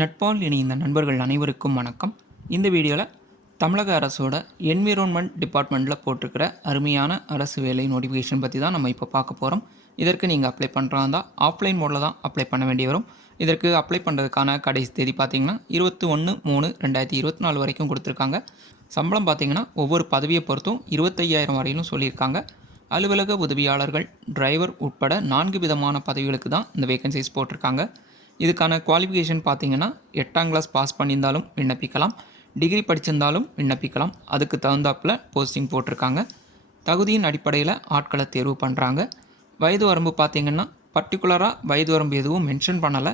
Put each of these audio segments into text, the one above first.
நட்பால் இணைந்த நண்பர்கள் அனைவருக்கும் வணக்கம். இந்த வீடியோவில் தமிழக அரசோட என்விரான்மெண்ட் டிபார்ட்மெண்ட்டில் போட்டிருக்கிற அருமையான அரசு வேலை நோட்டிஃபிகேஷன் பற்றி தான் நம்ம இப்போ பார்க்க போகிறோம் இதற்கு நீங்கள் அப்ளை பண்ணுறாந்தா இருந்தால் ஆஃப்லைன் மோடில் தான் அப்ளை பண்ண வேண்டி வரும். இதற்கு அப்ளை பண்ணுறதுக்கான கடைசி தேதி பார்த்தீங்கன்னா இருபத்தி ஒன்று மூணு ரெண்டாயிரத்தி இருபத்தி நாலு வரைக்கும் கொடுத்துருக்காங்க. சம்பளம் பார்த்தீங்கன்னா ஒவ்வொரு பதவியை பொறுத்தும் இருபத்தையாயிரம் வரையிலும் சொல்லியிருக்காங்க. அலுவலக உதவியாளர்கள் டிரைவர் உட்பட நான்கு விதமான பதவிகளுக்கு தான் இந்த வேகன்சிஸ் போட்டிருக்காங்க. இதுக்கான குவாலிஃபிகேஷன் பார்த்தீங்கன்னா எட்டாம் கிளாஸ் பாஸ் பண்ணியிருந்தாலும் விண்ணப்பிக்கலாம். டிகிரி படிச்சிருந்தாலும் விண்ணப்பிக்கலாம். அதுக்கு தகுந்தாப்பில் போஸ்டிங் போட்டிருக்காங்க. தகுதியின் அடிப்படையில் ஆட்களை தேர்வு பண்ணுறாங்க வயது வரம்பு பார்த்தீங்கன்னா பர்டிகுலராக வயது வரம்பு எதுவும் மென்ஷன் பண்ணலை.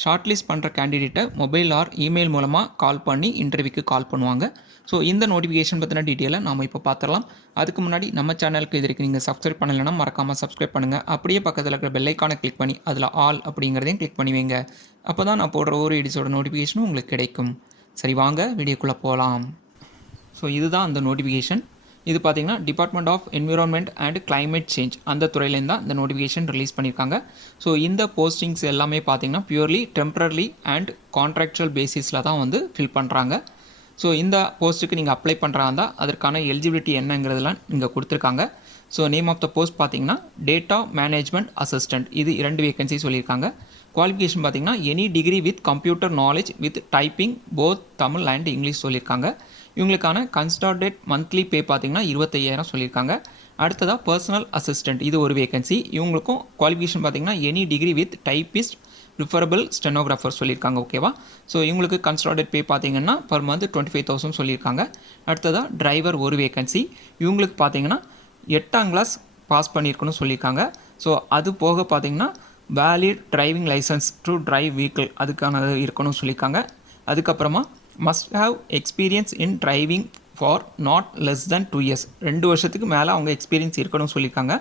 ஷார்ட் லிஸ்ட் பண்ணுற கேண்டிடேட்டை மொபைல் ஆர் இமெயில் மூலமாக கால் பண்ணி இன்டர்வியூக்கு கால் பண்ணுவாங்க. ஸோ இந்த நோட்டிஃபிகேஷன் பற்றின டீட்டெயிலை நாம் இப்போ பார்த்துடலாம் அதுக்கு முன்னாடி நம்ம சேனலுக்கு இது வரைக்கும் நீங்கள் சப்ஸ்கிரைப் பண்ணலைன்னா மறக்காமல் சப்ஸ்கிரைப் பண்ணுங்கள் அப்படியே பக்கத்தில் இருக்கிற பெல்லைக்கானை கிளிக் பண்ணி அதில் ஆல் அப்படிங்கிறதையும் கிளிக் பண்ணுவீங்க அப்போ தான் நான் போடுற ஒரு எடிஸோட நோட்டிஃபிகேஷனும் உங்களுக்கு கிடைக்கும். சரி வாங்க வீடியோக்குள்ளே போகலாம் ஸோ இதுதான் அந்த நோட்டிஃபிகேஷன் இது பார்த்தீங்கன்னா department of environment and climate change அந்த துறையிலேருந்து தான் இந்த நோட்டிஃபிகேஷன் ரிலீஸ் பண்ணியிருக்காங்க. ஸோ இந்த போஸ்டிங்ஸ் எல்லாமே பார்த்தீங்கன்னா பியூர்லி டெம்பரரி அண்ட் கான்ட்ராக்சுவல் பேசிஸில் தான் வந்து ஃபில் பண்ணுறாங்க ஸோ இந்த போஸ்ட்டுக்கு நீங்கள் அப்ளை பண்ணுறா இருந்தால் அதற்கான எலிஜிபிலிட்டி என்னங்கிறதுலாம் இங்கே கொடுத்துருக்காங்க. So name of the post பார்த்தீங்கன்னா டேட்டா மேனேஜ்மெண்ட் அசிஸ்டண்ட் இது இரண்டு வேகன்சி சொல்லியிருக்காங்க. குவாலிஃபிகேஷன் பார்த்தீங்கன்னா any degree with computer knowledge with typing both Tamil and English சொல்லியிருக்காங்க. இவங்களுக்கான கன்ஸ்டார்டட் மந்த்லி பே பார்த்தீங்கன்னா இருபத்தையாயிரம் சொல்லியிருக்காங்க. அடுத்ததாக பர்சனல் அசிஸ்டன்ட் இது ஒரு வேகன்சி இவங்களுக்கும் குவாலிஃபிகேஷன் பார்த்தீங்கன்னா any degree with typist preferable stenographer சொல்லியிருக்காங்க ஓகேவா ஸோ இவங்களுக்கு கன்ஸ்டார்டட் பே பார்த்தீங்கன்னா per month twenty five thousand சொல்லியிருக்காங்க. அடுத்ததாக டிரைவர் ஒரு வேகன்சி இவங்களுக்கு பார்த்தீங்கன்னா எட்டாம் கிளாஸ் பாஸ் பண்ணியிருக்கணும்னு சொல்லியிருக்காங்க. ஸோ அது போக பார்த்தீங்கன்னா valid driving licence to drive vehicle அதுக்கானது இருக்கணும்னு சொல்லியிருக்காங்க. அதுக்கப்புறமா must have experience in driving for not less than two years ரெண்டு வருஷத்துக்கு மேலே அவங்க எக்ஸ்பீரியன்ஸ் இருக்கணும்னு சொல்லியிருக்காங்க.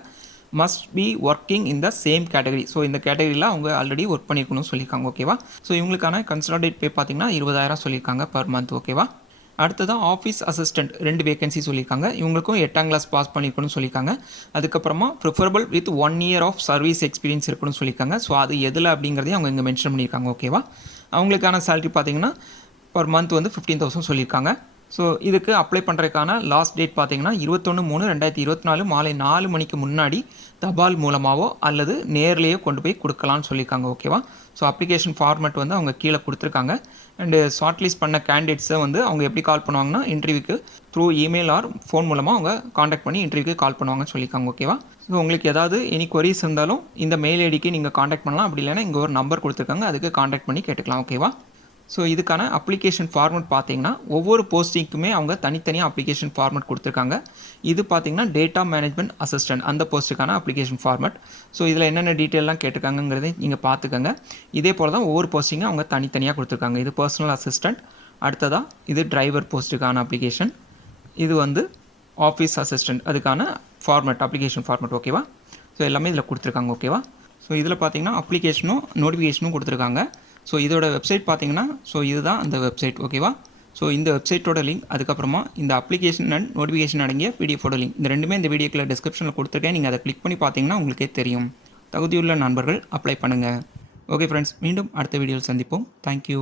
Must be working in the same category so இந்த கேட்டகரியில் அவங்க ஆல்ரெடி ஒர்க் பண்ணியிருக்கணும்னு சொல்லியிருக்காங்க ஓகேவா ஸோ இவங்களுக்கான கன்சல்டேட் பே பார்த்தீங்கன்னா இருபதாயிரம் சொல்லியிருக்காங்க பர் மந்த் ஓகேவா அடுத்ததான் ஆஃபீஸ் அசிஸ்டன்ட் ரெண்டு வேகன்சி சொல்லியிருக்காங்க. இவங்களுக்கும் எட்டாம் கிளாஸ் பாஸ் பண்ணியிருக்கணும்னு சொல்லியிருக்காங்க. அதுக்கப்புறமா preferable with one year of service experience இருக்கணும்னு சொல்லியிருக்காங்க. ஸோ அது எதில் அப்படிங்கிறதையும் அவங்க இங்கே மென்ஷன் பண்ணியிருக்காங்க ஓகேவா அவங்களுக்கான சேலரி பார்த்தீங்கன்னா பர் மந்த் வந்து ஃபிஃப்டீன் தௌசண்ட் சொல்லியிருக்காங்க. ஸோ இதுக்கு அப்ளை பண்ணுறதுக்கான லாஸ்ட் டேட் பார்த்தீங்கன்னா இருபத்தொன்று மூணு ரெண்டாயிரத்தி இருபத்தி நாலு மாலை நாலு மணிக்கு முன்னாடி தபால் மூலமாகவோ அல்லது நேர்லேயோ கொண்டு போய் கொடுக்கலான்னு சொல்லியிருக்காங்க ஓகேவா ஸோ அப்ளிகேஷன் ஃபார்மேட் வந்து அவங்க கீழே கொடுத்துருக்காங்க. அண்டு ஷார்ட் லிஸ்ட் பண்ண கேண்டிடேட்ஸை வந்து அவங்க எப்படி கால் பண்ணுவாங்கன்னா இன்டர்வியூக்கு த்ரூ இமெயில் ஆர் ஃபோன் மூலமாக அவங்க காண்டாக்ட் பண்ணி இன்டர்வியூக்கு கால் பண்ணுவாங்கன்னு சொல்லியிருக்காங்க ஓகேவா ஸோ உங்களுக்கு ஏதாவது எனி கொரிஸ் இருந்தாலும் இந்த மெயில் ஐடிக்கு நீங்கள் காண்டாக்ட் பண்ணலாம். அப்படி இல்லைன்னா இங்கே ஒரு நம்பர் கொடுத்துருக்காங்க. அதுக்கு காண்டாக்ட் பண்ணி கேட்டுக்கலாம் ஓகேவா ஸோ இதுக்கான அப்ளிகேஷன் ஃபார்மெட் பார்த்தீங்கன்னா ஒவ்வொரு போஸ்டிங்க்குமே அவங்க தனித்தனியாக அப்ளிகேஷன் ஃபார்மெட் கொடுத்துருக்காங்க. இது பார்த்தீங்கன்னா டேட்டா மேனேஜ்மெண்ட் அசிஸ்டன்ட் அந்த போஸ்ட்டுக்கான அப்ளிகேஷன் ஃபார்மெட் ஸோ இதில் என்னென்ன டீட்டெயிலாம் கேட்டிருக்காங்கங்கிறதை நீங்கள் பார்த்துக்கோங்க. இதே போல் தான் ஒவ்வொரு போஸ்டிங்கும் அவங்க தனித்தனியாக கொடுத்துருக்காங்க. இது பர்சனல் அசிஸ்டன்ட் அடுத்ததாக இது டிரைவர் போஸ்ட்டுக்கான அப்ளிகேஷன் இது வந்து ஆஃபீஸ் அசிஸ்டன்ட் அதுக்கான ஃபார்மெட் அப்ளிகேஷன் ஃபார்மெட் ஓகேவா ஸோ எல்லாமே இதில் கொடுத்துருக்காங்க ஓகேவா ஸோ இதில் பார்த்தீங்கன்னா அப்ளிகேஷனும் நோட்டிஃபிகேஷனும் கொடுத்துருக்காங்க. ஸோ இதோட வெப்சைட் பார்த்தீங்கன்னா ஸோ இதுதான் அந்த வெப்சைட் ஓகேவா ஸோ இந்த வெப்சைட்டோட லிங்க் அதுக்கப்புறமா இந்த அப்ளிகேஷன் அண்ட் நோட்டிஃபிகேஷன் அடங்கிய பிடிஎஃபோட லிங்க் இந்த ரெண்டுமே இந்த வீடியோக்குள்ள டிஸ்கிரிப்ஷனில் கொடுத்துருக்கேன். நீங்கள் அதை கிளிக் பண்ணி பார்த்தீங்கன்னா உங்களுக்கே தெரியும். தகுதியுள்ள நண்பர்கள் அப்ளை பண்ணுங்கள் ஓகே ஃப்ரெண்ட்ஸ் மீண்டும் அடுத்த வீடியோவில் சந்திப்போம். தேங்க்யூ